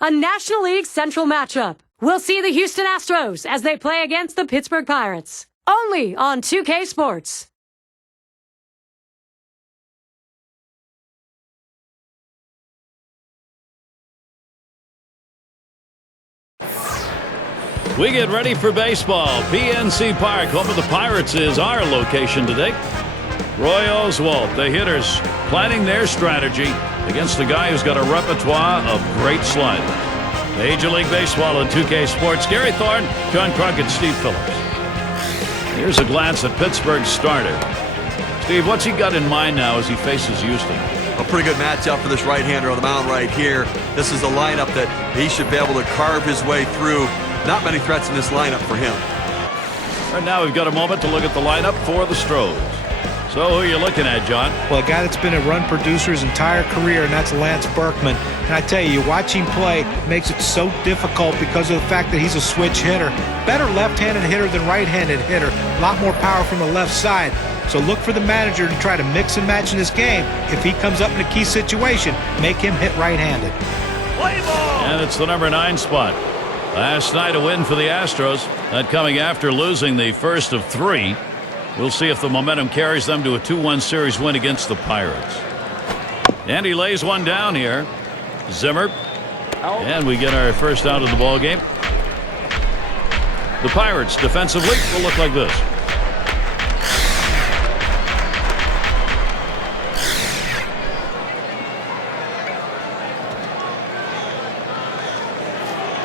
A National League Central matchup. We'll see the Houston Astros as they play against the Pittsburgh Pirates. Only on 2K Sports. We get ready for baseball. PNC Park, home of the Pirates, is our location today. Roy Oswalt, the hitters, planning their strategy against a guy who's got a repertoire of great sliders. Major League Baseball on 2K Sports. Gary Thorne, John Crockett, Steve Phillips. Here's a glance at Pittsburgh's starter. Steve, what's he got in mind now as he faces Houston? A pretty good matchup for this right-hander on the mound right here. This is a lineup that he should be able to carve his way through. Not many threats in this lineup for him. Right now we've got a moment to look at the lineup for the Astros. So who are you looking at, John? Well, a guy that's been a run producer his entire career, and that's Lance Berkman. And I tell you, watching play makes it so difficult because of the fact that he's a switch hitter. Better left-handed hitter than right-handed hitter. A lot more power from the left side. So look for the manager to try to mix and match in this game. If he comes up in a key situation, make him hit right-handed. And it's the number 9 spot. Last night a win for the Astros. That coming after losing the first of 3. We'll see if the momentum carries them to a 2-1 series win against the Pirates. And he lays one down here. Zimmer. And we get our first out of the ball game. The Pirates defensively will look like this.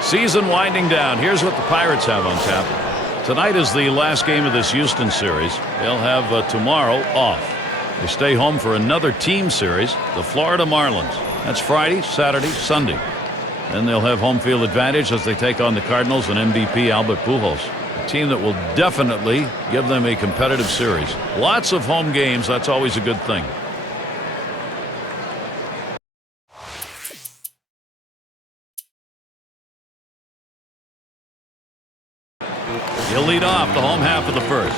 Season winding down. Here's what the Pirates have on tap. Tonight is the last game of this Houston series. They'll have tomorrow off. They stay home for another team series, the Florida Marlins. That's Friday, Saturday, Sunday. Then they'll have home field advantage as they take on the Cardinals and MVP Albert Pujols. A team that will definitely give them a competitive series. Lots of home games. That's always a good thing. He'll lead off the home half of the first.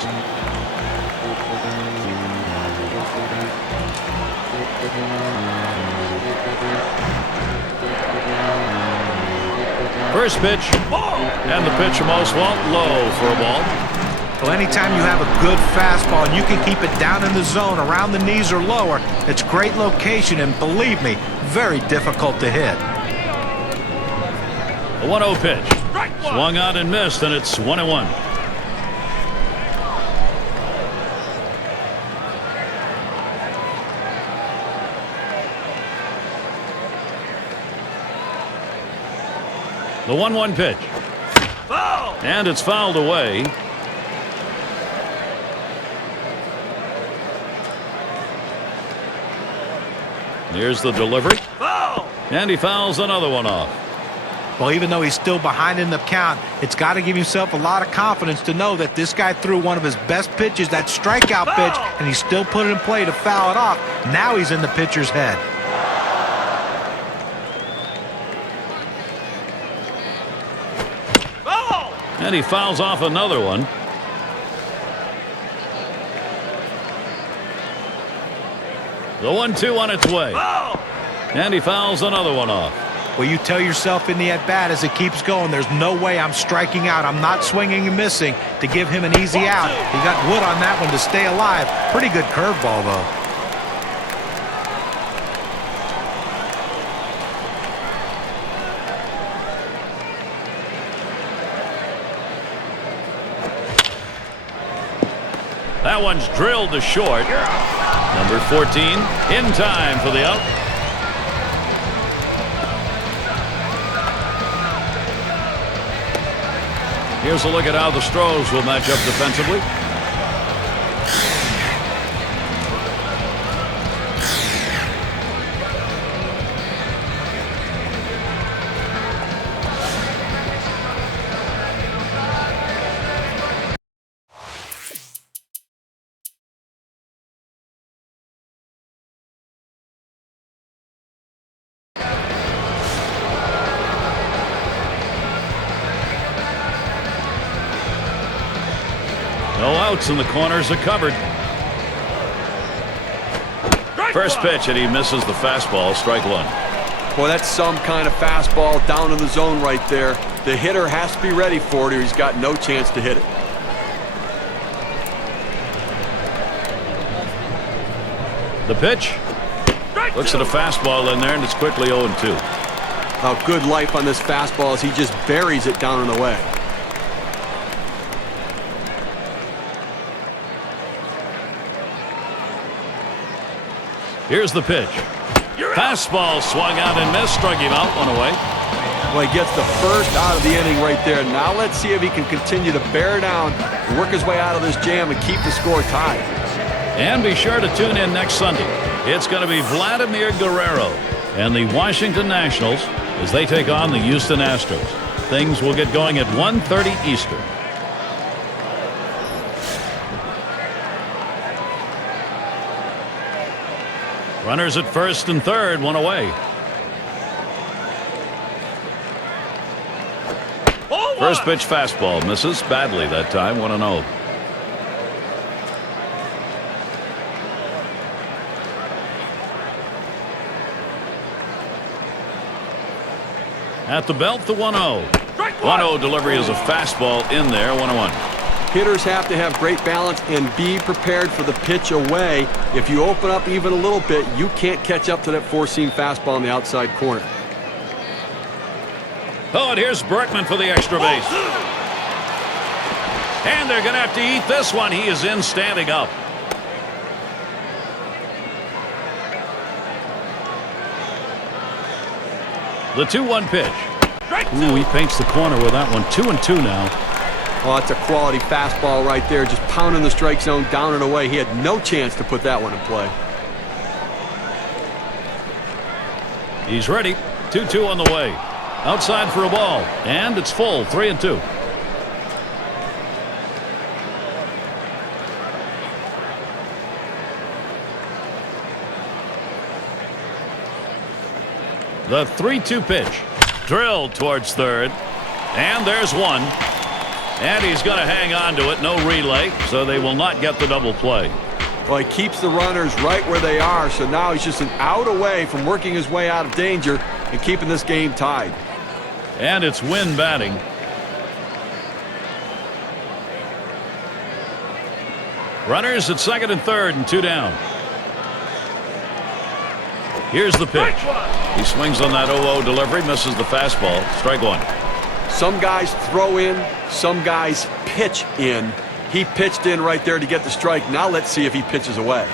First pitch. And the pitch from Oswalt low for a ball. Well, anytime you have a good fastball and you can keep it down in the zone around the knees or lower, it's great location and, believe me, very difficult to hit. The 1-0 pitch. Swung out and missed, and it's 1-1. The 1-1 pitch. Foul! And it's fouled away. Here's the delivery. Foul! And he fouls another one off. Well, even though he's still behind in the count, it's got to give himself a lot of confidence to know that this guy threw one of his best pitches, that strikeout pitch, and he still put it in play to foul it off. Now he's in the pitcher's head. And he fouls off another one. The 1-2 on its way. And he fouls another one off. Well, you tell yourself in the at-bat as it keeps going, there's no way I'm striking out. I'm not swinging and missing to give him an easy out. He got wood on that one to stay alive. Pretty good curveball, though. That one's drilled to short. Number 14 in time for the out. Here's a look at how the Astros will match up defensively. No outs and the corners are covered. First pitch, and he misses the fastball. Strike one. Boy, that's some kind of fastball down in the zone right there. The hitter has to be ready for it or he's got no chance to hit it. The pitch. Looks at a fastball in there, and it's quickly 0-2. A good life on this fastball as he just buries it down and away. Here's the pitch. Fastball swung out and missed, struck him out, one away. Well, he gets the first out of the inning right there. Now let's see if he can continue to bear down, work his way out of this jam, and keep the score tied. And be sure to tune in next Sunday. It's going to be Vladimir Guerrero and the Washington Nationals as they take on the Houston Astros. Things will get going at 1:30 Eastern. Runners at first and third, one away. First pitch fastball misses badly that time, 1-0. At the belt, the 1-0. 1-0 delivery is a fastball in there, 1-1. Hitters have to have great balance and be prepared for the pitch away. If you open up even a little bit, you can't catch up to that four-seam fastball on the outside corner. Oh, and here's Berkman for the extra base. And they're going to have to eat this one. He is in standing up. The 2-1 pitch. Ooh, he paints the corner with that one. 2-2 now. Oh, that's a quality fastball right there. Just pounding the strike zone down and away. He had no chance to put that one in play. He's ready. 2-2 on the way. Outside for a ball. And it's full. 3-2. The 3-2 pitch. Drilled towards third. And there's one. And he's going to hang on to it. No relay, so they will not get the double play. Well, he keeps the runners right where they are, so now he's just an out away from working his way out of danger and keeping this game tied. And it's Wynn batting. Runners at second and third and 2 down. Here's the pitch. He swings on that 0-0 delivery, misses the fastball. Strike one. Some guys throw in, some guys pitch in. He pitched in right there to get the strike. Now let's see if he pitches away.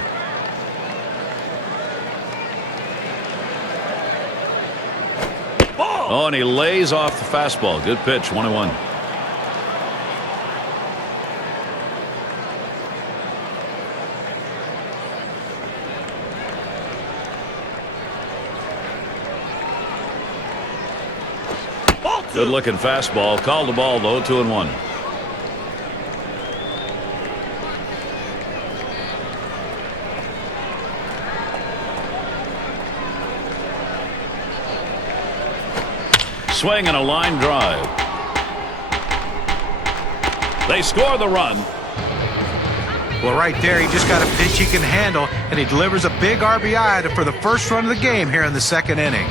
Oh, and he lays off the fastball. Good pitch, 1-1. Good looking fastball. Called the ball though. 2-1. Swing and a line drive. They score the run. Well, right there, he just got a pitch he can handle, and he delivers a big RBI for the first run of the game here in the second inning.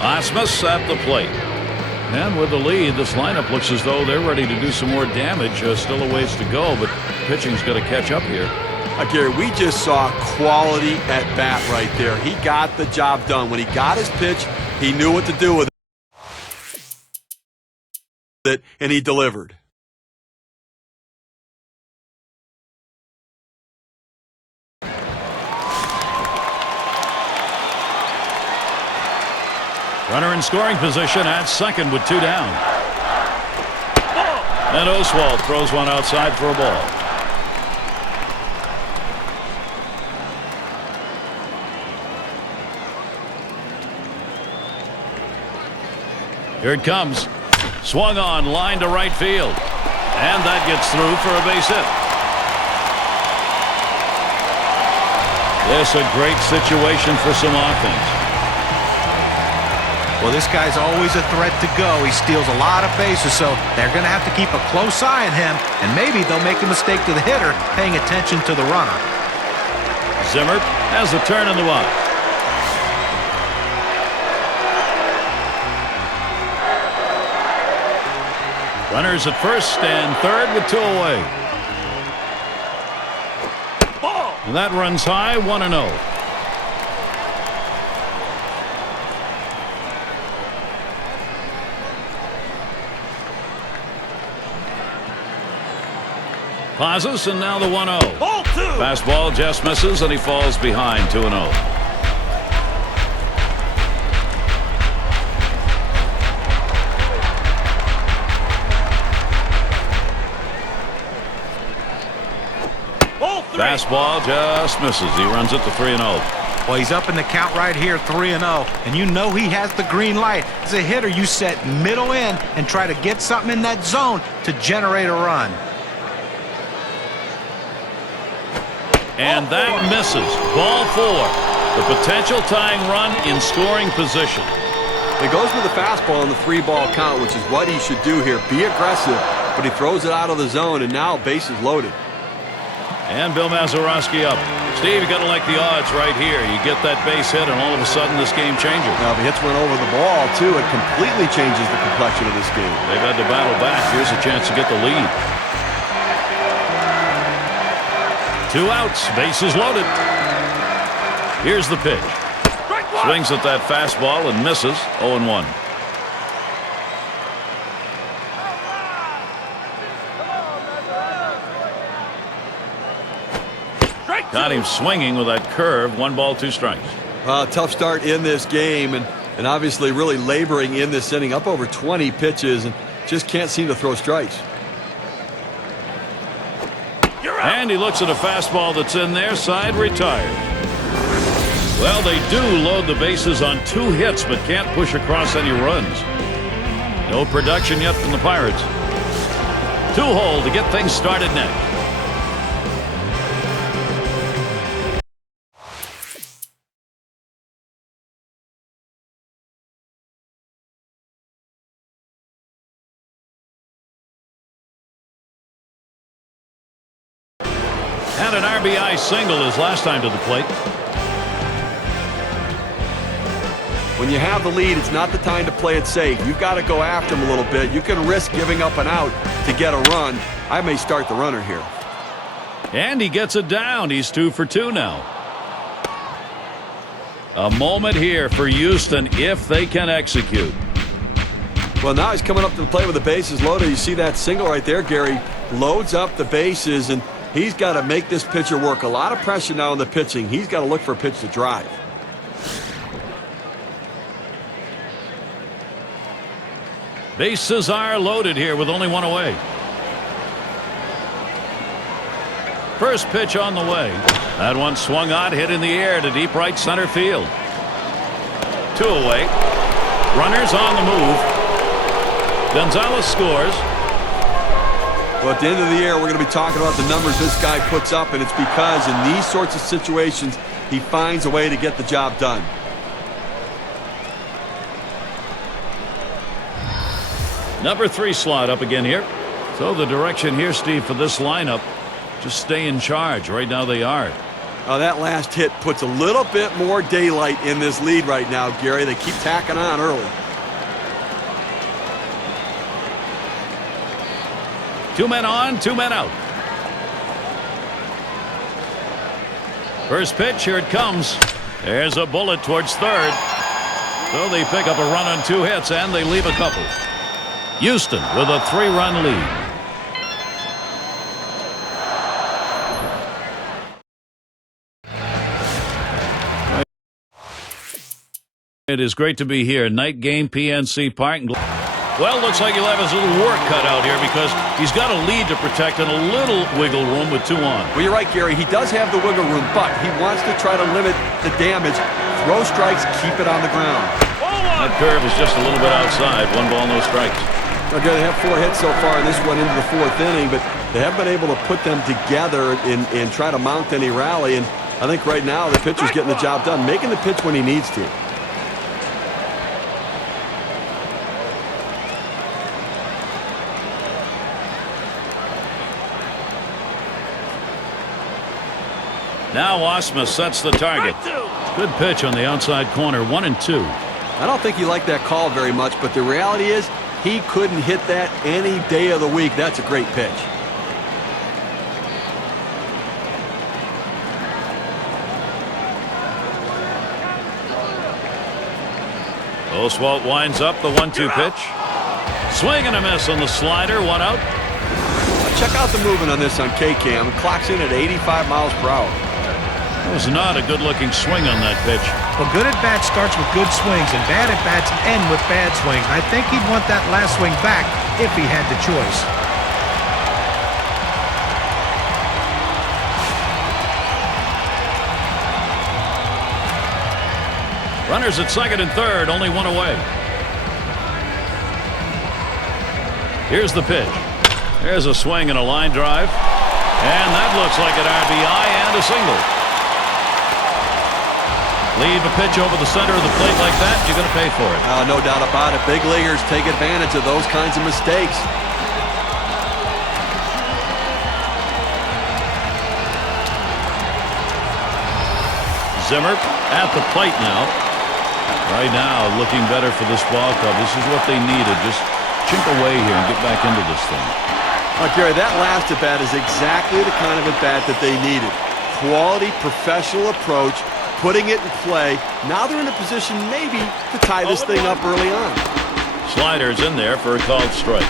Osmus at the plate. And with the lead, this lineup looks as though they're ready to do some more damage. Still a ways to go, but pitching's got to catch up here. Gary, we just saw quality at bat right there. He got the job done. When he got his pitch, he knew what to do with it, and he delivered. Runner in scoring position at second with 2 down. And Oswalt throws one outside for a ball. Here it comes. Swung on, line to right field. And that gets through for a base hit. This a great situation for some offense. Well, this guy's always a threat to go. He steals a lot of bases, so they're going to have to keep a close eye on him, and maybe they'll make a mistake to the hitter paying attention to the runner. Zimmer has the turn in the box. Runners at first and third with 2 away. And that runs high, 1-0. Pauses, and now the 1-0. Fastball just misses, and he falls behind 2-0. Fastball just misses. He runs it to 3-0. Well, he's up in the count right here, 3-0, and you know he has the green light. As a hitter, you set middle in and try to get something in that zone to generate a run. And that misses. Ball 4. The potential tying run in scoring position. He goes with the fastball in the 3-ball count, which is what he should do here. Be aggressive, but he throws it out of the zone, and now bases loaded. And Bill Mazeroski up. Steve, you got to like the odds right here. You get that base hit, and all of a sudden this game changes. Now, if he hits one over the ball, too, it completely changes the complexion of this game. They've had to battle back. Here's a chance to get the lead. 2 outs, bases loaded. Here's the pitch. Swings at that fastball and misses. 0-1. Got him swinging with that curve. 1 ball, 2 strikes. Tough start in this game, and obviously really laboring in this inning. Up over 20 pitches and just can't seem to throw strikes. And he looks at a fastball that's in their side, retired. Well, they do load the bases on 2 hits, but can't push across any runs. No production yet from the Pirates. 2-hole to get things started next. Had an RBI single his last time to the plate. When you have the lead, it's not the time to play it safe. You've got to go after him a little bit. You can risk giving up an out to get a run. I may start the runner here. And he gets it down. He's 2 for 2 now. A moment here for Houston if they can execute. Well, now he's coming up to the plate with the bases loaded. You see that single right there, Gary. Loads up the bases, and he's got to make this pitcher work. A lot of pressure now on the pitching. He's got to look for a pitch to drive. Bases are loaded here with only 1 away. First pitch on the way. That one swung on, hit in the air to deep right center field. 2 away. Runners on the move. Gonzalez scores. Well, at the end of the year, we're going to be talking about the numbers this guy puts up, and it's because in these sorts of situations, he finds a way to get the job done. Number 3 slot up again here. So the direction here, Steve, for this lineup, just stay in charge. Right now they are. That last hit puts a little bit more daylight in this lead right now, Gary. They keep tacking on early. 2 men on, 2 men out. First pitch, here it comes. There's a bullet towards third. So they pick up a run on 2 hits, and they leave a couple. Houston with a 3-run lead. It is great to be here. Night game, PNC Park. Well, looks like he'll have his little work cut out here because he's got a lead to protect and a little wiggle room with 2 on. Well, you're right, Gary. He does have the wiggle room, but he wants to try to limit the damage. Throw strikes, keep it on the ground. That curve is just a little bit outside. 1 ball, no strikes. Okay, they have 4 hits so far in this one into the 4th inning, but they haven't been able to put them together and try to mount any rally. And I think right now the pitcher's getting the job done, making the pitch when he needs to. Now Osma sets the target. Good pitch on the outside corner, 1-2. I don't think he liked that call very much, but the reality is he couldn't hit that any day of the week. That's a great pitch. Oswalt winds up the 1-2 pitch. Swing and a miss on the slider, 1 out. Check out the movement on this on K-Cam. Clocks in at 85 miles per hour. That was not a good-looking swing on that pitch. Well, good at-bat starts with good swings, and bad at-bats end with bad swings. I think he'd want that last swing back if he had the choice. Runners at second and third, only 1 away. Here's the pitch. There's a swing and a line drive. And that looks like an RBI and a single. Leave a pitch over the center of the plate like that, you're going to pay for it. No doubt about it. Big leaguers take advantage of those kinds of mistakes. Zimmer at the plate now. Right now, looking better for this ball club. This is what they needed. Just chink away here and get back into this thing. Gary, that last at-bat is exactly the kind of at-bat that they needed. Quality, professional approach, putting it in play. Now they're in a position maybe to tie this thing up early on. Slider's in there for a called strike.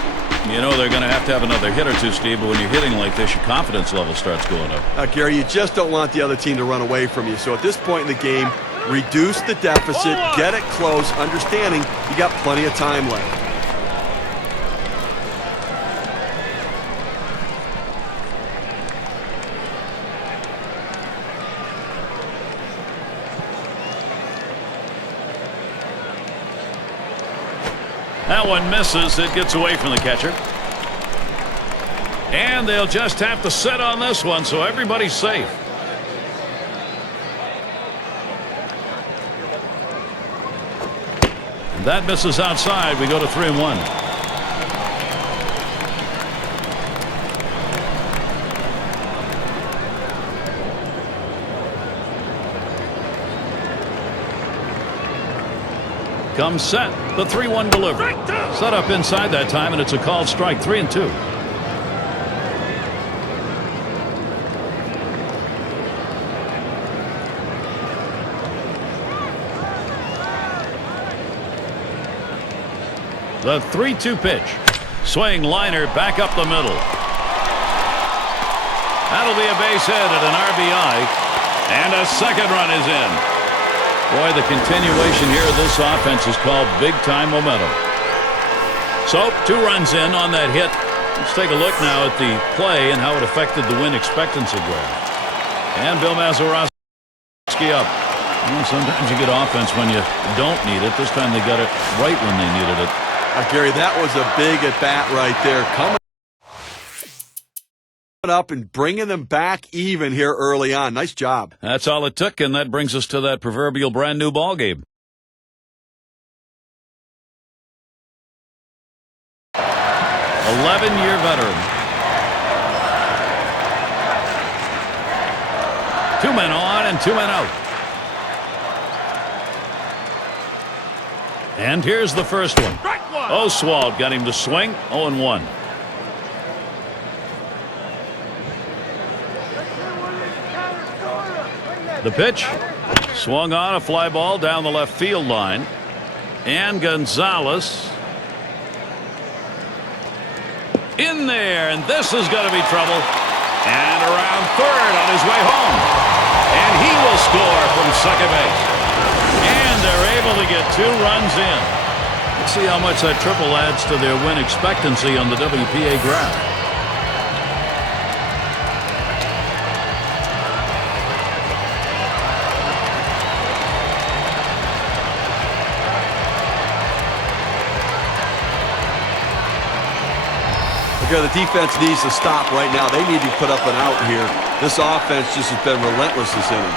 You know they're going to have another hit or two, Steve, but when you're hitting like this, your confidence level starts going up. Gary, you just don't want the other team to run away from you. So at this point in the game, reduce the deficit, get it close, understanding you got plenty of time left. That one misses. It gets away from the catcher. And they'll just have to sit on this one, so everybody's safe. That misses outside. We go to 3-1. Comes set. The 3-1 delivery. Set up inside that time, and it's a called strike. 3-2. The 3-2 pitch. Swing liner back up the middle. That'll be a base hit and an RBI. And a second run is in. Boy, the continuation here of this offense is called big-time momentum. So, 2 runs in on that hit. Let's take a look now at the play and how it affected the win expectancy graph. And Bill Mazeroski up. Sometimes you get offense when you don't need it. This time they got it right when they needed it. Gary, that was a big at-bat right there. Coming up and bringing them back even here early on. Nice job. That's all it took, and that brings us to that proverbial brand new ball game. "11-year veteran. 2 men on and 2 men out. And here's the first one. Oswalt got him to swing. 0-1. The pitch. Swung on a fly ball down the left field line. And Gonzalez in there. And this is going to be trouble. And around third on his way home. And he will score from second base. And they're able to get 2 runs in. Let's see how much that triple adds to their win expectancy on the WPA graph. Okay, the defense needs to stop right now. They need to put up an out here. This offense just has been relentless this inning.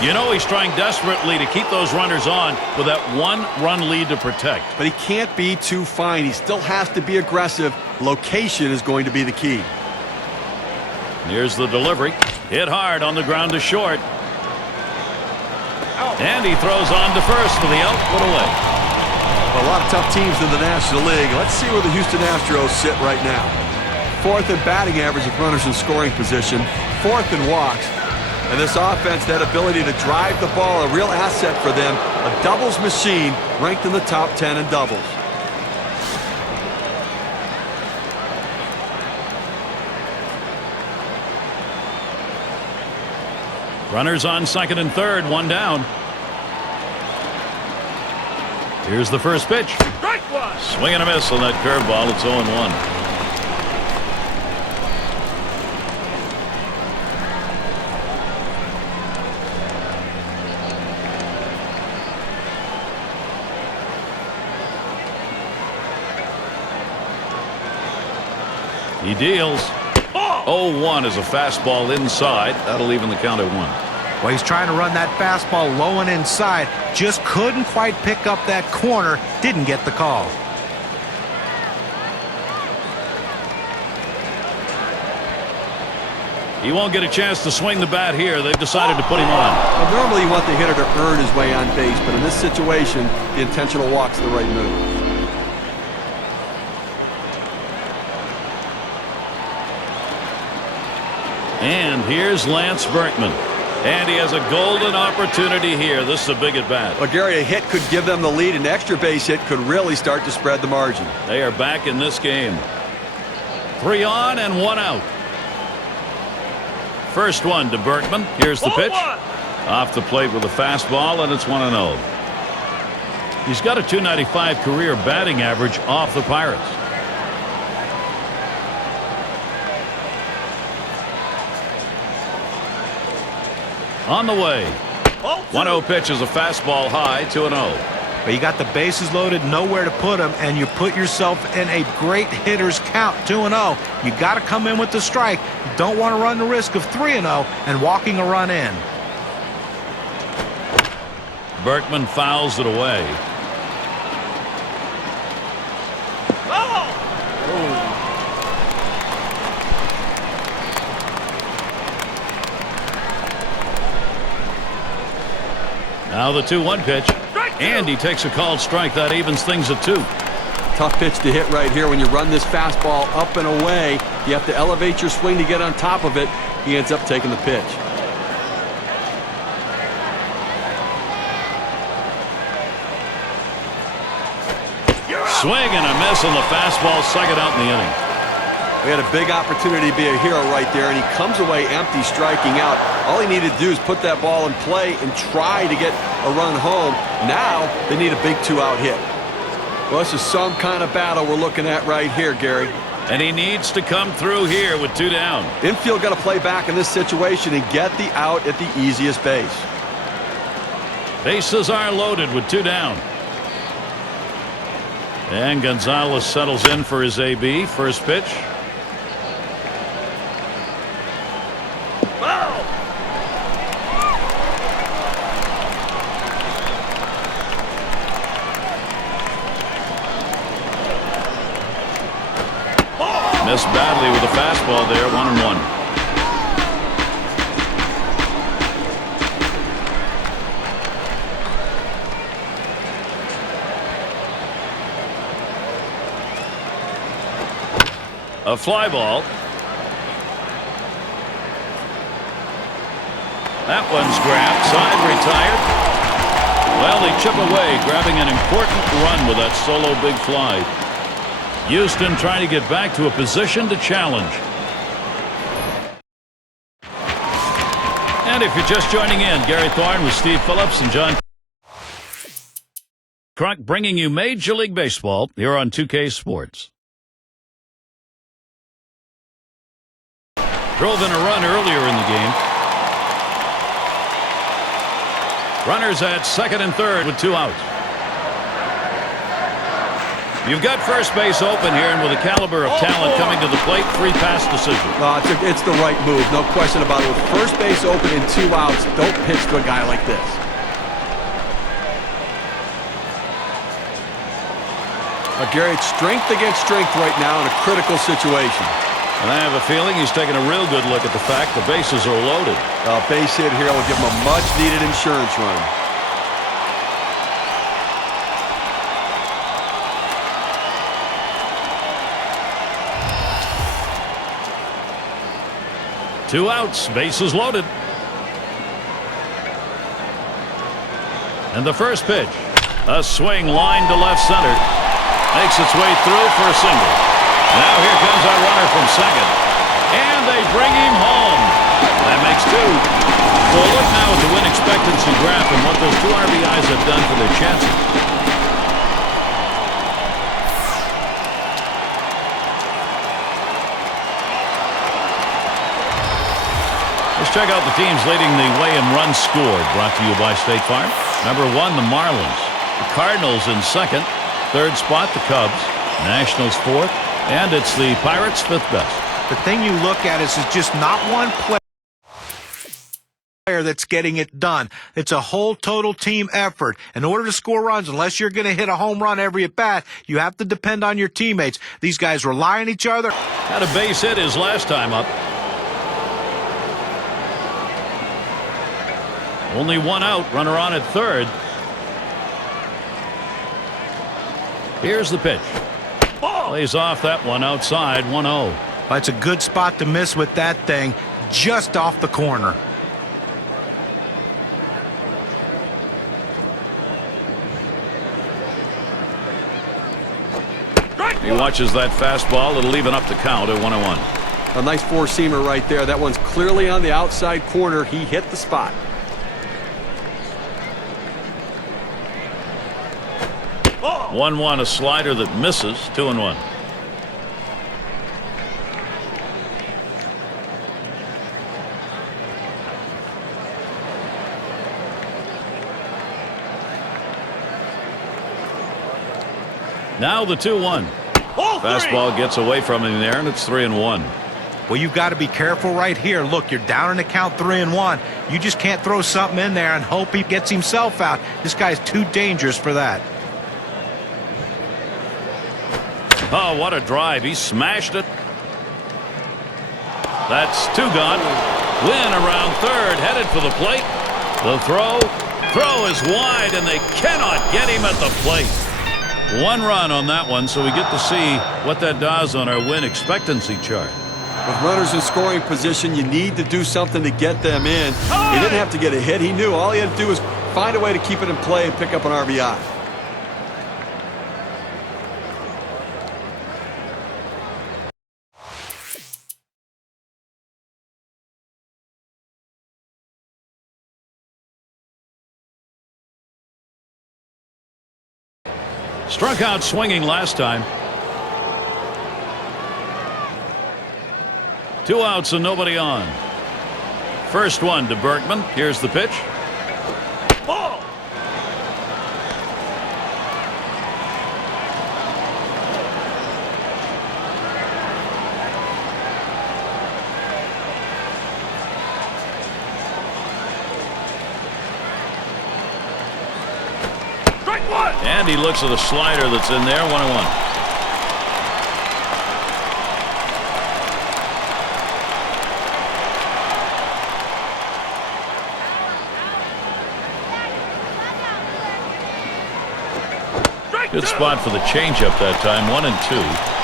You know he's trying desperately to keep those runners on with that one-run lead to protect. But he can't be too fine. He still has to be aggressive. Location is going to be the key. Here's the delivery. Hit hard on the ground to short. And he throws on to first for the out. Put away. A lot of tough teams in the National League. Let's see where the Houston Astros sit right now. 4th in batting average with runners in scoring position. 4th in walks. And this offense, that ability to drive the ball, a real asset for them. A doubles machine ranked in the top 10 in doubles. Runners on second and third, one down. Here's the first pitch. Strike one. Swing and a miss on that curveball. It's 0-1. He deals. 0-1 is a fastball inside. That'll even the count at 1. Well, he's trying to run that fastball low and inside. Just couldn't quite pick up that corner. Didn't get the call. He won't get a chance to swing the bat here. They've decided to put him on. Well, normally you want the hitter to earn his way on base, but in this situation, the intentional walk's the right move. And here's Lance Berkman. And he has a golden opportunity here. This is a big at-bat. Well, Gary, a hit could give them the lead. An extra base hit could really start to spread the margin. They are back in this game. 3 on and 1 out. First one to Berkman. Here's the pitch. Off the plate with a fastball, and it's 1-0. He's got a .295 career batting average off the Pirates. On the way. 1-0 pitch is a fastball high, 2-0. But you got the bases loaded, nowhere to put them, and you put yourself in a great hitter's count, 2-0. You got to come in with the strike. You don't want to run the risk of 3-0 and walking a run in. Berkman fouls it away. Now the 2-1 pitch. And he takes a called strike. That evens things at 2. Tough pitch to hit right here. When you run this fastball up and away, you have to elevate your swing to get on top of it. He ends up taking the pitch. Swing and a miss on the fastball. Second out in the inning. We had a big opportunity to be a hero right there, and he comes away empty, striking out. All he needed to do is put that ball in play and try to get a run home. Now they need a big 2-out hit. Well, this is some kind of battle we're looking at right here, Gary. And he needs to come through here with 2 down. Infield got to play back in this situation and get the out at the easiest base. Bases are loaded with 2 down. And Gonzalez settles in for his AB. First pitch. Missed badly with a fastball there, 1-1. A fly ball. That one's grabbed. Side retired. Well, they chip away, grabbing an important run with that solo big fly. Houston trying to get back to a position to challenge. And if you're just joining in, Gary Thorne with Steve Phillips and John Crunk bringing you Major League Baseball here on 2K Sports. Drove in a run earlier in the game. Runners at second and third with 2 outs. You've got first base open here, and with a caliber of talent coming to the plate, 3-pass decision. It's the right move, no question about it. With first base open and 2 outs, don't pitch to a guy like this. Gary, it's strength against strength right now in a critical situation. And I have a feeling he's taking a real good look at the fact the bases are loaded. A base hit here will give him a much-needed insurance run. Two outs, bases loaded. And the first pitch, a swing line to left center. Makes its way through for a single. Now here comes our runner from second. And they bring him home. That makes 2. So look now at the win expectancy graph and what those 2 RBIs have done for their chances. Let's check out the teams leading the way in runs scored. Brought to you by State Farm. Number 1, the Marlins. The Cardinals in second. Third spot, the Cubs. Nationals 4th. And it's the Pirates 5th best. The thing you look at is just not one player that's getting it done. It's a whole total team effort. In order to score runs, unless you're going to hit a home run every at bat, you have to depend on your teammates. These guys rely on each other. Had a base hit his last time up. Only 1 out, runner on at third. Here's the pitch. Lays off that one outside, 1-0. That's a good spot to miss with that thing, just off the corner. He watches that fastball. It'll even up the count at 1-1. A nice four-seamer right there. That one's clearly on the outside corner. He hit the spot. Oh. 1-1, a slider that misses, 2-1. Now the 2-1. Fastball gets away from him there, and it's 3-1. Well, you've got to be careful right here. Look, you're down in the count 3-1. You just can't throw something in there and hope he gets himself out. This guy's too dangerous for that. Oh, what a drive. He smashed it. That's 2 gone. Wynn around third, headed for the plate. The throw is wide, and they cannot get him at the plate. 1 run on that one, so we get to see what that does on our win expectancy chart. With runners in scoring position, you need to do something to get them in. He didn't have to get a hit. He knew all he had to do was find a way to keep it in play and pick up an RBI. Struck out swinging last time. 2 outs and nobody on. First one to Berkman. Here's the pitch. Ball. And he looks at the slider that's in there, 1-1. Good spot for the changeup that time, 1-2.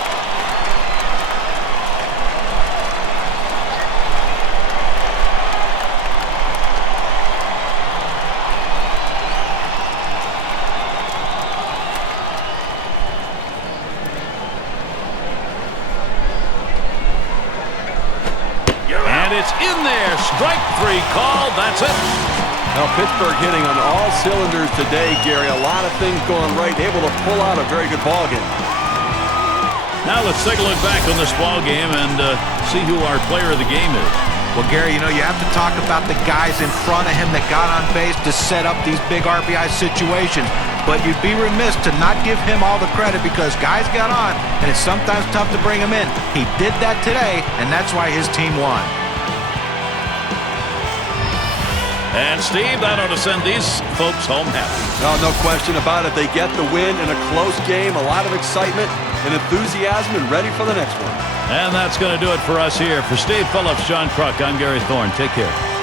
It's in there. Strike 3 called. That's it. Now Pittsburgh hitting on all cylinders today, Gary. A lot of things going right. Able to pull out a very good ball game. Now let's take a look back on this ball game and see who our player of the game is. Well, Gary, you know, you have to talk about the guys in front of him that got on base to set up these big RBI situations. but you'd be remiss to not give him all the credit because guys got on, and it's sometimes tough to bring him in. He did that today, and that's why his team won. And Steve, that ought to send these folks home happy. No question about it. They get the win in a close game, a lot of excitement and enthusiasm, and ready for the next one. And that's going to do it for us here. For Steve Phillips, John Kruk, I'm Gary Thorne. Take care.